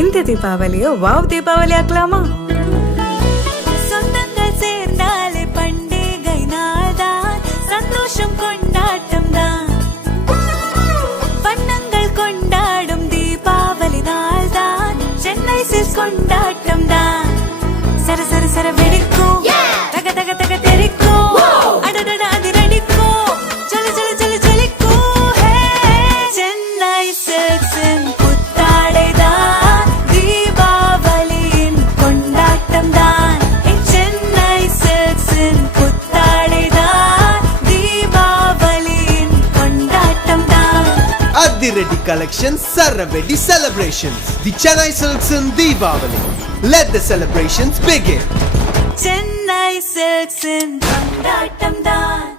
இந்த தீபாவளியோ வாவ் தீபாவளி ஆக்கலாமா? சொந்தங்கள் சேர்ந்தாலே பண்டிகை நாள்தான், சந்தோஷம் கொண்டாட்டம் தான். வண்ணங்கள் கொண்டாடும் தீபாவளி நாள்தான், சென்னை சில்க்ஸ் கொண்டாட்டம் தான். சர சர சர வெடிக்கும், தக தக தக தெரிக்கும், அடடட அதிரடிக்கும், ஜொலி ஜொலி ஜொலி ஜொலிக்கும். சென்னை சில்க்ஸின் புத்தாடை தான், தீபாவளியின் கொண்டாட்டம் தான். சென்னை சில்க்ஸின் புத்தாடை தான், தீபாவளியின் கொண்டாட்டம் தான். Adhiredi collections, Saravedi celebrations. The Chennai Silks in Deepavali. Let the celebrations begin. Chennai சில்க்ஸின் கொண்டாட்டம் தான்.